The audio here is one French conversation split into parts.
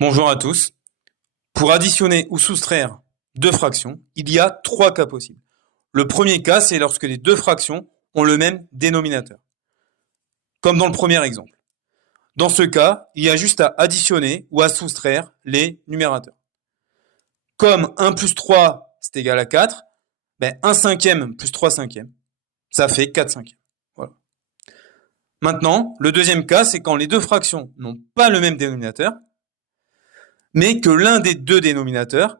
Bonjour à tous. Pour additionner ou soustraire deux fractions, il y a trois cas possibles. Le premier cas, c'est lorsque les deux fractions ont le même dénominateur, comme dans le premier exemple. Dans ce cas, il y a juste à additionner ou à soustraire les numérateurs. Comme 1 plus 3, c'est égal à 4, 1 cinquième plus 3 cinquièmes, ça fait 4 cinquièmes. Voilà. Maintenant, le deuxième cas, c'est quand les deux fractions n'ont pas le même dénominateur, mais que l'un des deux dénominateurs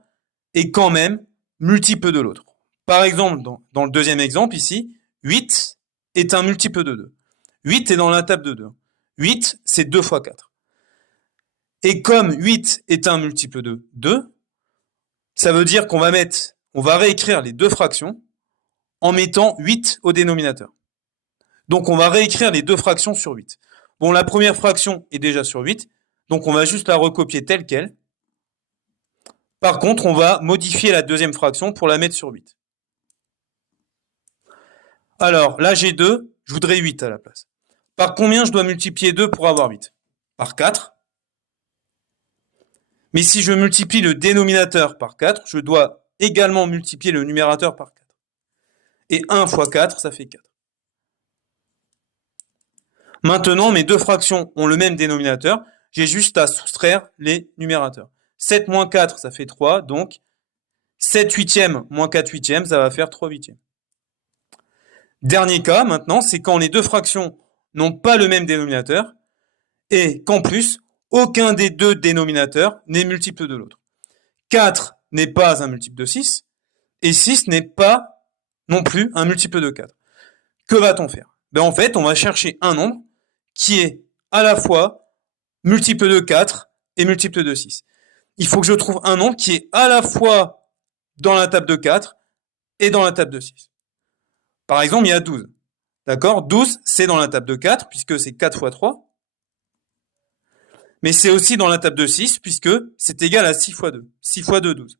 est quand même multiple de l'autre. Par exemple, dans le deuxième exemple ici, 8 est un multiple de 2. 8 est dans la table de 2. 8, c'est 2 fois 4. Et comme 8 est un multiple de 2, ça veut dire qu'on va réécrire les deux fractions en mettant 8 au dénominateur. Donc on va réécrire les deux fractions sur 8. Bon, la première fraction est déjà sur 8, donc on va juste la recopier telle qu'elle. Par contre, on va modifier la deuxième fraction pour la mettre sur 8. Alors, là, j'ai 2, je voudrais 8 à la place. Par combien je dois multiplier 2 pour avoir 8? Par 4. Mais si je multiplie le dénominateur par 4, je dois également multiplier le numérateur par 4. Et 1 fois 4, ça fait 4. Maintenant, mes deux fractions ont le même dénominateur, j'ai juste à soustraire les numérateurs. 7 moins 4, ça fait 3, donc 7 huitièmes moins 4 huitièmes, ça va faire 3 huitièmes. Dernier cas, maintenant, c'est quand les deux fractions n'ont pas le même dénominateur et qu'en plus, aucun des deux dénominateurs n'est multiple de l'autre. 4 n'est pas un multiple de 6 et 6 n'est pas non plus un multiple de 4. Que va-t-on faire? En fait, on va chercher un nombre qui est à la fois multiple de 4 et multiple de 6. Il faut que je trouve un nombre qui est à la fois dans la table de 4 et dans la table de 6. Par exemple, il y a 12. D'accord? 12, c'est dans la table de 4, puisque c'est 4 fois 3. Mais c'est aussi dans la table de 6, puisque c'est égal à 6 fois 2. 6 fois 2, 12.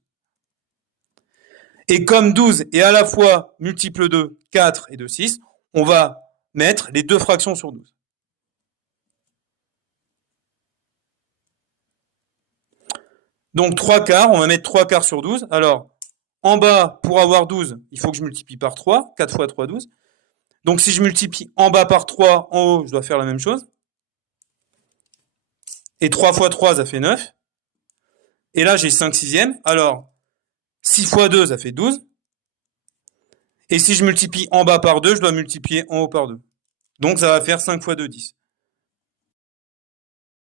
Et comme 12 est à la fois multiple de 4 et de 6, on va mettre les deux fractions sur 12. Donc 3 quarts, on va mettre 3 quarts sur 12. Alors, en bas, pour avoir 12, il faut que je multiplie par 3. 4 fois 3, 12. Donc si je multiplie en bas par 3, en haut, je dois faire la même chose. Et 3 fois 3, ça fait 9. Et là, j'ai 5 sixièmes. Alors, 6 fois 2, ça fait 12. Et si je multiplie en bas par 2, je dois multiplier en haut par 2. Donc ça va faire 5 fois 2, 10.